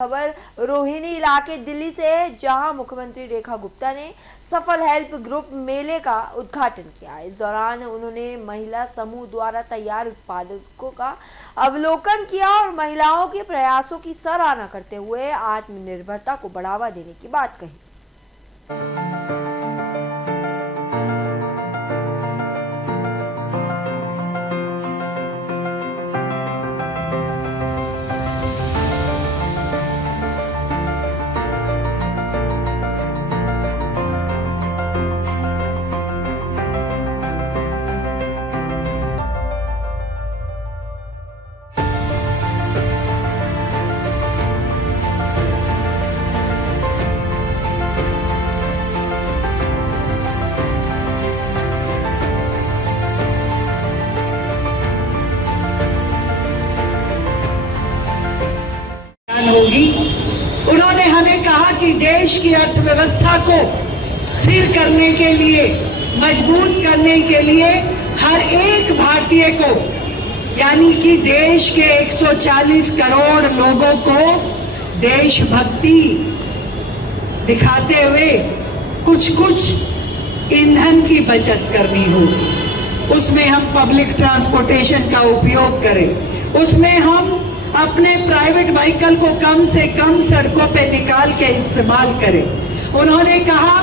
खबर रोहिणी इलाके दिल्ली से है, जहां मुख्यमंत्री रेखा गुप्ता ने सफल हेल्प ग्रुप मेले का उद्घाटन किया। इस दौरान उन्होंने महिला समूह द्वारा तैयार उत्पादों का अवलोकन किया और महिलाओं के प्रयासों की सराहना करते हुए आत्मनिर्भरता को बढ़ावा देने की बात कही। होगी। उन्होंने हमें कहा कि देश की अर्थव्यवस्था को स्थिर करने के लिए, मजबूत करने के लिए हर एक भारतीय को, यानी कि देश के 140 करोड़ लोगों को देशभक्ति दिखाते हुए कुछ ईंधन की बचत करनी होगी। उसमें हम पब्लिक ट्रांसपोर्टेशन का उपयोग करें, उसमें हम अपने प्राइवेट व्हीकल को कम से कम सड़कों पे निकाल के इस्तेमाल करें। उन्होंने कहा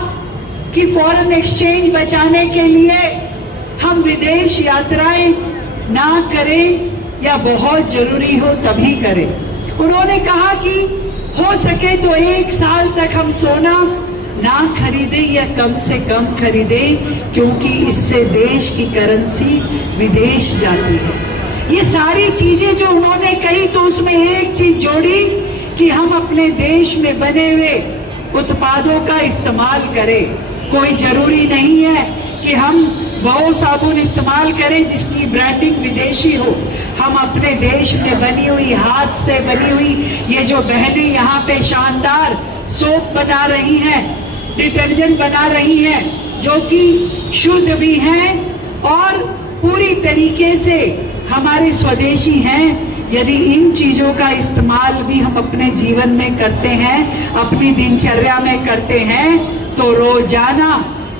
कि फॉरेन एक्सचेंज बचाने के लिए हम विदेश यात्राएं ना करें या बहुत जरूरी हो तभी करें। उन्होंने कहा कि हो सके तो 1 साल तक हम सोना ना खरीदें या कम से कम खरीदें, क्योंकि इससे देश की करेंसी विदेश जाती है। ये सारी चीजें जो उन्होंने कही, तो उसमें एक चीज जोड़ी कि हम अपने देश में बने हुए उत्पादों का इस्तेमाल करें। कोई जरूरी नहीं है कि हम वो साबुन इस्तेमाल करें जिसकी ब्रांडिंग विदेशी हो। हम अपने देश में बनी हुई, हाथ से बनी हुई, ये जो बहनें यहाँ पे शानदार सोप बना रही हैं, डिटर्जेंट बना रही हैं, जो कि शुद्ध भी हैं और पूरी तरीके से हमारे स्वदेशी हैं। यदि इन चीजों का इस्तेमाल भी हम अपने जीवन में करते हैं, अपनी दिनचर्या में करते हैं, तो रोजाना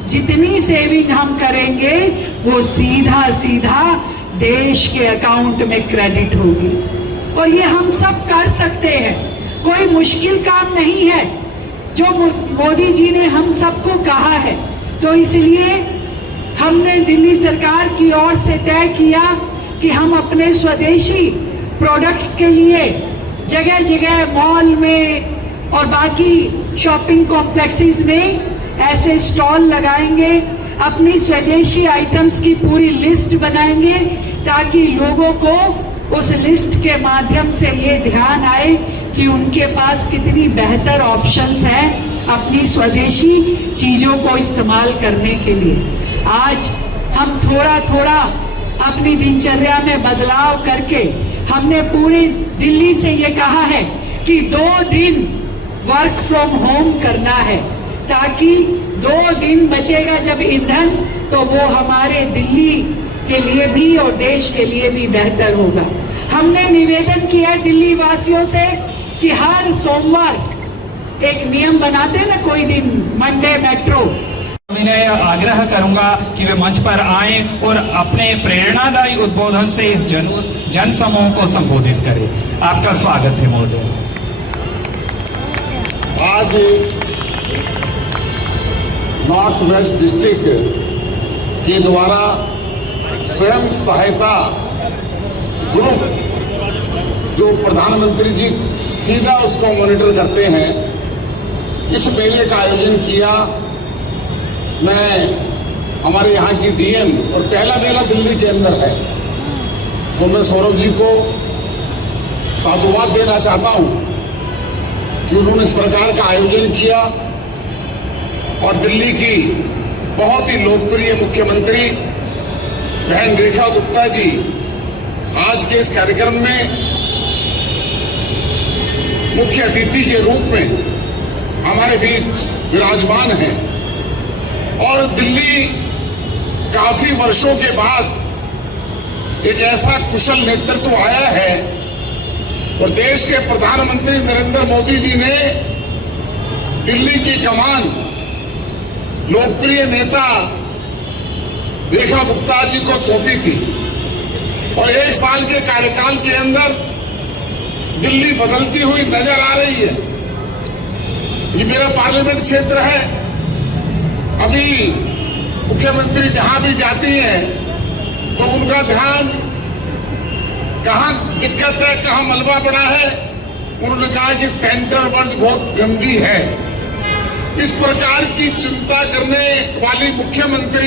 जितनी सेविंग हम करेंगे वो सीधा सीधा देश के अकाउंट में क्रेडिट होगी। और ये हम सब कर सकते हैं, कोई मुश्किल काम नहीं है जो मोदी जी ने हम सबको कहा है। तो इसलिए हमने दिल्ली सरकार की ओर से तय किया कि हम अपने स्वदेशी प्रोडक्ट्स के लिए जगह जगह मॉल में और बाकी शॉपिंग कॉम्प्लेक्सेस में ऐसे स्टॉल लगाएंगे, अपनी स्वदेशी आइटम्स की पूरी लिस्ट बनाएंगे, ताकि लोगों को उस लिस्ट के माध्यम से ये ध्यान आए कि उनके पास कितनी बेहतर ऑप्शंस हैं अपनी स्वदेशी चीजों को इस्तेमाल करने के लिए। आज हम थोड़ा थोड़ा अपनी दिनचर्या में बदलाव करके हमने पूरी दिल्ली से ये कहा है कि 2 दिन वर्क फ्रॉम होम करना है, ताकि 2 दिन बचेगा जब ईंधन, तो वो हमारे दिल्ली के लिए भी और देश के लिए भी बेहतर होगा। हमने निवेदन किया है दिल्ली वासियों से कि हर सोमवार एक नियम बनाते हैं ना, कोई दिन मंडे मेट्रो, मैं आग्रह करूंगा कि वे मंच पर आएं और अपने प्रेरणादायी उद्बोधन से इस जन समूह को संबोधित करें। आपका स्वागत है महोदय। आज नॉर्थ वेस्ट डिस्ट्रिक्ट के द्वारा स्वयं सहायता ग्रुप, जो प्रधानमंत्री जी सीधा उसको मॉनिटर करते हैं, इस मेले का आयोजन किया। मैं हमारे यहाँ की डीएम, और पहला मेला दिल्ली के अंदर है, तो मैं सौरभ जी को साधुवाद देना चाहता हूँ कि उन्होंने इस प्रकार का आयोजन किया। और दिल्ली की बहुत ही लोकप्रिय मुख्यमंत्री बहन रेखा गुप्ता जी आज के इस कार्यक्रम में मुख्य अतिथि के रूप में हमारे बीच विराजमान हैं। और दिल्ली काफी वर्षों के बाद एक ऐसा कुशल नेतृत्व आया है और देश के प्रधानमंत्री नरेंद्र मोदी जी ने दिल्ली की कमान लोकप्रिय नेता रेखा गुप्ता जी को सौंपी थी और 1 साल के कार्यकाल के अंदर दिल्ली बदलती हुई नजर आ रही है। ये मेरा पार्लियामेंट क्षेत्र है। अभी मुख्यमंत्री जहां भी जाती हैं तो उनका ध्यान कहां दिक्कत है, कहां मलबा पड़ा है। उन्होंने कहा कि सेंट्रल वर्ष बहुत गंदी है। इस प्रकार की चिंता करने वाली मुख्यमंत्री